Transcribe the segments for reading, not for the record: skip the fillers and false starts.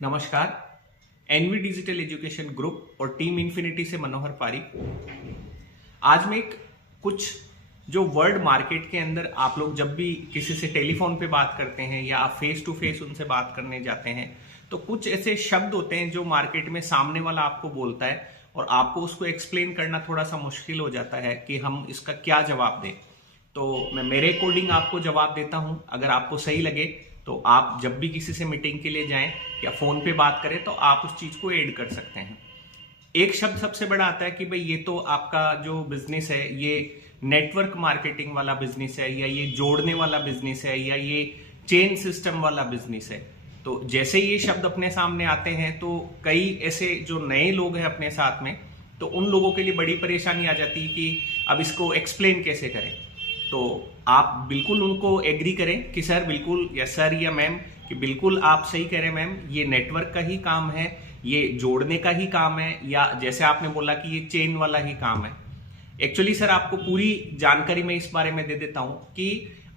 नमस्कार। N V digital education group और team infinity से मनोहर पारिक। आज मैं कुछ जो वर्ड मार्केट के अंदर आप लोग जब भी किसी से टेलीफोन पे बात करते हैं या आप फेस टू फेस उनसे बात करने जाते हैं तो कुछ ऐसे शब्द होते हैं जो मार्केट में सामने वाला आपको बोलता है और आपको उसको एक्सप्लेन करना थोड़ा सा मुश्किल हो जाता है कि हम इसका क्या जवाब दें। तो मैं मेरे अकॉर्डिंग आपको जवाब देता हूं। अगर आपको सही लगे तो आप जब भी किसी से मीटिंग के लिए जाएं या फोन पे बात करें तो आप उस चीज को ऐड कर सकते हैं। एक शब्द सबसे बड़ा आता है कि भाई ये तो आपका जो बिजनेस है ये नेटवर्क मार्केटिंग वाला बिजनेस है या ये जोड़ने वाला बिजनेस है या ये चेन सिस्टम वाला बिजनेस है। तो जैसे ये शब्द अपने सामने आते हैं तो कई ऐसे जो नए लोग हैं अपने साथ में, तो उन लोगों के लिए बड़ी परेशानी आ जाती है कि अब इसको एक्सप्लेन कैसे करें। तो आप बिल्कुल उनको एग्री करें कि सर बिल्कुल, या सर या मैम कि बिल्कुल आप सही कह रहे हैं मैम, ये नेटवर्क का ही काम है, ये जोड़ने का ही काम है, या जैसे आपने बोला कि ये चेन वाला ही काम है। एक्चुअली सर आपको पूरी जानकारी मैं इस बारे में दे देता हूं कि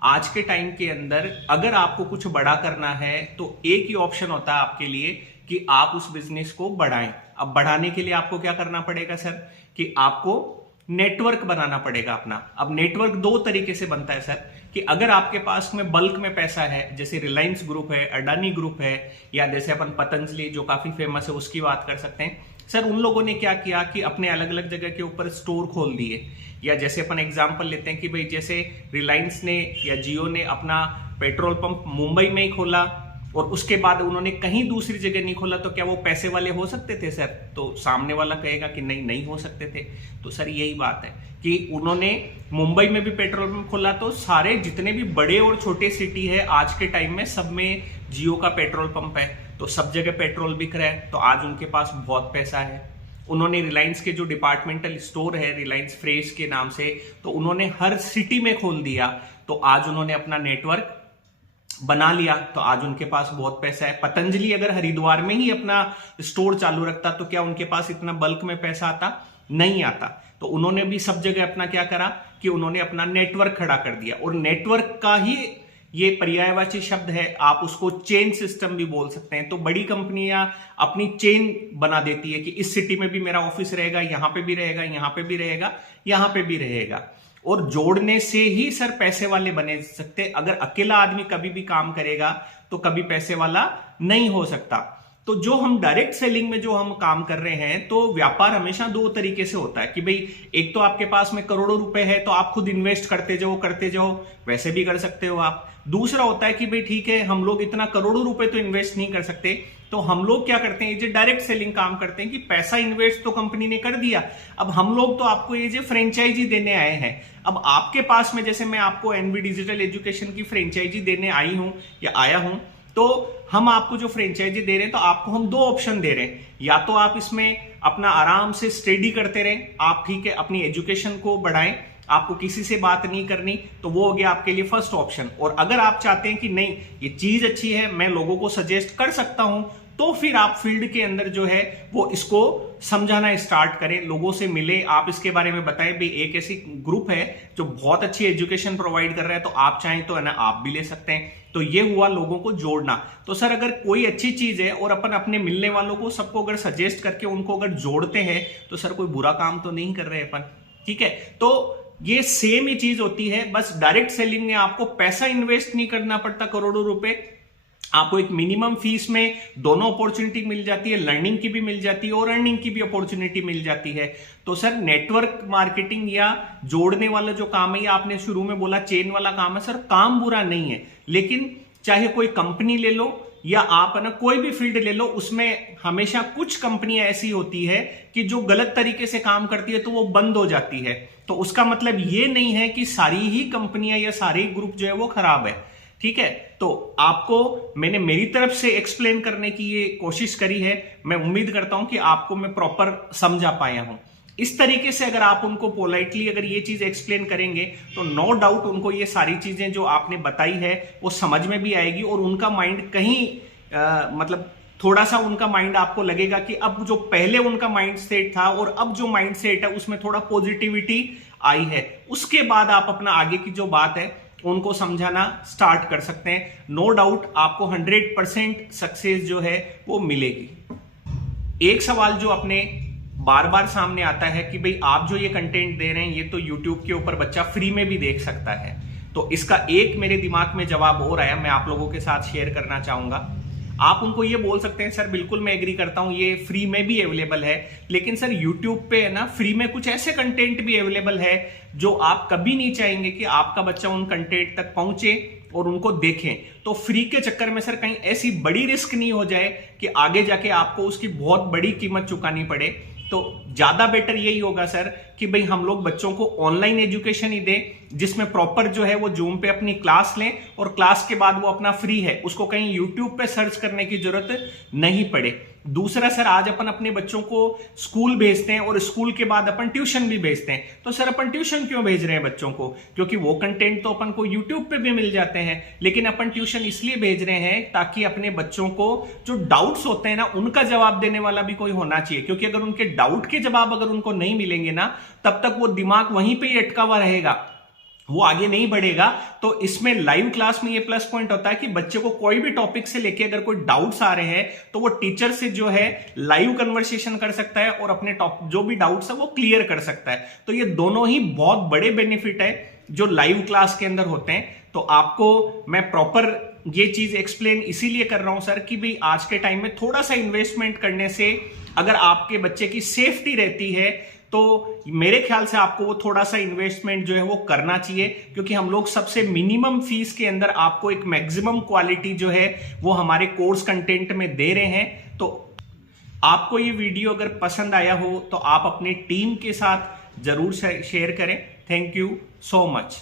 आज के टाइम के अंदर अगर आपको कुछ बड़ा करना है तो एक ही ऑप्शन होता है आपके लिए कि आप उस बिजनेस को बढ़ाएं। अब बढ़ाने के लिए आपको क्या करना पड़ेगा सर कि आपको नेटवर्क बनाना पड़ेगा अपना। अब नेटवर्क दो तरीके से बनता है सर कि अगर आपके पास में बल्क में पैसा है, जैसे रिलायंस ग्रुप है, अडानी ग्रुप है, या जैसे अपन पतंजलि जो काफी फेमस है उसकी बात कर सकते हैं। सर उन लोगों ने क्या किया कि अपने अलग अलग जगह के ऊपर स्टोर खोल दिए। या जैसे अपन एग्जांपल लेते हैं कि भाई जैसे रिलायंस ने या जियो ने अपना पेट्रोल पंप मुंबई में ही खोला और उसके बाद उन्होंने कहीं दूसरी जगह नहीं खोला, तो क्या वो पैसे वाले हो सकते थे सर? तो सामने वाला कहेगा कि नहीं, नहीं हो सकते थे। तो सर यही बात है कि उन्होंने मुंबई में भी पेट्रोल पंप खोला तो सारे जितने भी बड़े और छोटे सिटी है आज के टाइम में सब में जियो का पेट्रोल पंप है, तो सब जगह पेट्रोल बिक रहा है, तो आज उनके पास बहुत पैसा है। उन्होंने रिलायंस के जो डिपार्टमेंटल स्टोर है रिलायंस फ्रेश के नाम से, तो उन्होंने हर सिटी में खोल दिया, तो आज उन्होंने अपना नेटवर्क बना लिया, तो आज उनके पास बहुत पैसा है। पतंजलि अगर हरिद्वार में ही अपना स्टोर चालू रखता तो क्या उनके पास इतना बल्क में पैसा आता? नहीं आता। तो उन्होंने भी सब जगह अपना क्या करा कि उन्होंने अपना नेटवर्क खड़ा कर दिया, और नेटवर्क का ही ये पर्यायवाची शब्द है, आप उसको चेन सिस्टम भी बोल सकते हैं। तो बड़ी कंपनियां अपनी चेन बना देती है कि इस सिटी में भी मेरा ऑफिस रहेगा, यहां पे भी रहेगा, यहां पे भी रहेगा, यहां पे भी रहेगा। और जोड़ने से ही सर पैसे वाले बने सकते। अगर अकेला आदमी कभी भी काम करेगा तो कभी पैसे वाला नहीं हो सकता। तो जो हम डायरेक्ट सेलिंग में जो हम काम कर रहे हैं, तो व्यापार हमेशा दो तरीके से होता है कि भाई एक तो आपके पास में करोड़ों रुपए है तो आप खुद इन्वेस्ट करते जाओ, वैसे भी कर सकते हो आप। दूसरा होता है कि भाई ठीक है, हम लोग इतना करोड़ों रुपए तो इन्वेस्ट नहीं कर सकते, तो हम लोग क्या करते हैं, ये जो डायरेक्ट सेलिंग काम करते हैं कि पैसा इन्वेस्ट तो कंपनी ने कर दिया, अब हम लोग तो आपको ये जो फ्रेंचाइजी देने आए हैं। अब आपके पास में जैसे मैं आपको एनवी डिजिटल एजुकेशन की फ्रेंचाइजी देने आई हूं या आया हूं, तो हम आपको जो फ्रेंचाइजी दे रहे हैं तो आपको हम दो ऑप्शन दे रहे हैं। या तो आप इसमें अपना आराम से स्टडी करते रहें, आप ठीक है अपनी एजुकेशन को बढ़ाएं, आपको किसी से बात नहीं करनी, तो वो हो गया आपके लिए फर्स्ट ऑप्शन। और अगर आप चाहते हैं कि नहीं ये चीज अच्छी है, मैं लोगों को सजेस्ट कर सकता हूं, तो फिर आप फील्ड के अंदर जो है वो इसको समझाना स्टार्ट करें, लोगों से मिले, आप इसके बारे में बताएं भाई एक ऐसी ग्रुप है जो बहुत अच्छी एजुकेशन प्रोवाइड कर रहा है, तो आप चाहें तो है ना आप भी ले सकते हैं। तो ये हुआ लोगों को जोड़ना। तो सर अगर कोई अच्छी चीज है और अपन अपने मिलने वालों को सबको अगर सजेस्ट करके उनको अगर जोड़ते हैं तो सर कोई बुरा काम तो नहीं कर रहे अपन, ठीक है। तो ये सेम ही चीज होती है, बस डायरेक्ट सेलिंग में आपको पैसा इन्वेस्ट नहीं करना पड़ता करोड़ों रुपए, आपको एक मिनिमम फीस में दोनों अपॉर्चुनिटी मिल जाती है, लर्निंग की भी मिल जाती है और अर्निंग की भी अपॉर्चुनिटी मिल जाती है। तो सर नेटवर्क मार्केटिंग या जोड़ने वाला जो काम है, या आपने शुरू में बोला चेन वाला काम है, सर काम बुरा नहीं है, लेकिन चाहे कोई कंपनी ले लो या आप है ना कोई भी फील्ड ले लो, उसमें हमेशा कुछ कंपनियां ऐसी होती है कि जो गलत तरीके से काम करती है तो वो बंद हो जाती है। तो उसका मतलब ये नहीं है कि सारी ही कंपनियां या सारे ग्रुप जो है वो खराब है, ठीक है। तो आपको मैंने मेरी तरफ से एक्सप्लेन करने की ये कोशिश करी है, मैं उम्मीद करता हूं कि आपको मैं प्रॉपर समझा पाया हूं। इस तरीके से अगर आप उनको पोलाइटली अगर ये चीज एक्सप्लेन करेंगे तो नो डाउट उनको ये सारी चीजें जो आपने बताई है वो समझ में भी आएगी, और उनका माइंड कहीं मतलब थोड़ा सा उनका माइंड आपको लगेगा कि अब जो पहले उनका माइंड सेट था और अब जो माइंड सेट है उसमें थोड़ा पॉजिटिविटी आई है। उसके बाद आप अपना आगे की जो बात है उनको समझाना स्टार्ट कर सकते हैं। नो डाउट आपको 100% सक्सेस जो है वो मिलेगी। एक सवाल जो अपने बार बार सामने आता है कि भाई आप जो ये कंटेंट दे रहे हैं ये तो YouTube के ऊपर बच्चा फ्री में भी देख सकता है। तो इसका एक मेरे दिमाग में जवाब और आया, मैं आप लोगों के साथ शेयर करना चाहूंगा। आप उनको ये बोल सकते हैं सर बिल्कुल मैं एग्री करता हूं ये फ्री में भी अवेलेबल है, लेकिन सर यूट्यूब पे है ना फ्री में कुछ ऐसे कंटेंट भी अवेलेबल है जो आप कभी नहीं चाहेंगे कि आपका बच्चा उन कंटेंट तक पहुंचे और उनको देखें। तो फ्री के चक्कर में सर कहीं ऐसी बड़ी रिस्क नहीं हो जाए कि आगे जाके आपको उसकी बहुत बड़ी कीमत चुकानी पड़े। तो ज्यादा बेटर यही होगा सर कि भाई हम लोग बच्चों को ऑनलाइन एजुकेशन ही दें जिसमें प्रॉपर जो है वो जूम पे अपनी क्लास लें और क्लास के बाद वो अपना फ्री है, उसको कहीं यूट्यूब पे सर्च करने की जरूरत नहीं पड़े। दूसरा सर आज अपन अपने बच्चों को स्कूल भेजते हैं और स्कूल के बाद अपन ट्यूशन भी भेजते हैं। तो सर अपन ट्यूशन क्यों भेज रहे हैं बच्चों को? क्योंकि वो कंटेंट तो अपन को यूट्यूब पे भी मिल जाते हैं, लेकिन अपन ट्यूशन इसलिए भेज रहे हैं ताकि अपने बच्चों को जो डाउट्स होते हैं ना उनका जवाब देने वाला भी कोई होना चाहिए। क्योंकि अगर उनके डाउट के जवाब अगर उनको नहीं मिलेंगे ना तब तक वो दिमाग वहीं पे ही अटका हुआ रहेगा, वो आगे नहीं बढ़ेगा। तो इसमें लाइव क्लास में ये प्लस पॉइंट होता है कि बच्चे को कोई भी टॉपिक से लेके अगर कोई डाउट्स आ रहे हैं तो वो टीचर से जो है लाइव कन्वर्सेशन कर सकता है और अपने जो भी डाउट्स है वो क्लियर कर सकता है। तो ये दोनों ही बहुत बड़े बेनिफिट है जो लाइव क्लास के अंदर होते हैं। तो आपको मैं प्रॉपर ये चीज एक्सप्लेन इसीलिए कर रहा हूं सर कि भाई आज के टाइम में थोड़ा सा इन्वेस्टमेंट करने से अगर आपके बच्चे की सेफ्टी रहती है तो मेरे ख्याल से आपको वो थोड़ा सा इन्वेस्टमेंट जो है वो करना चाहिए। क्योंकि हम लोग सबसे मिनिमम फीस के अंदर आपको एक मैक्सिमम क्वालिटी जो है वो हमारे कोर्स कंटेंट में दे रहे हैं। तो आपको ये वीडियो अगर पसंद आया हो तो आप अपनी टीम के साथ जरूर शेयर करें। Thank you so much.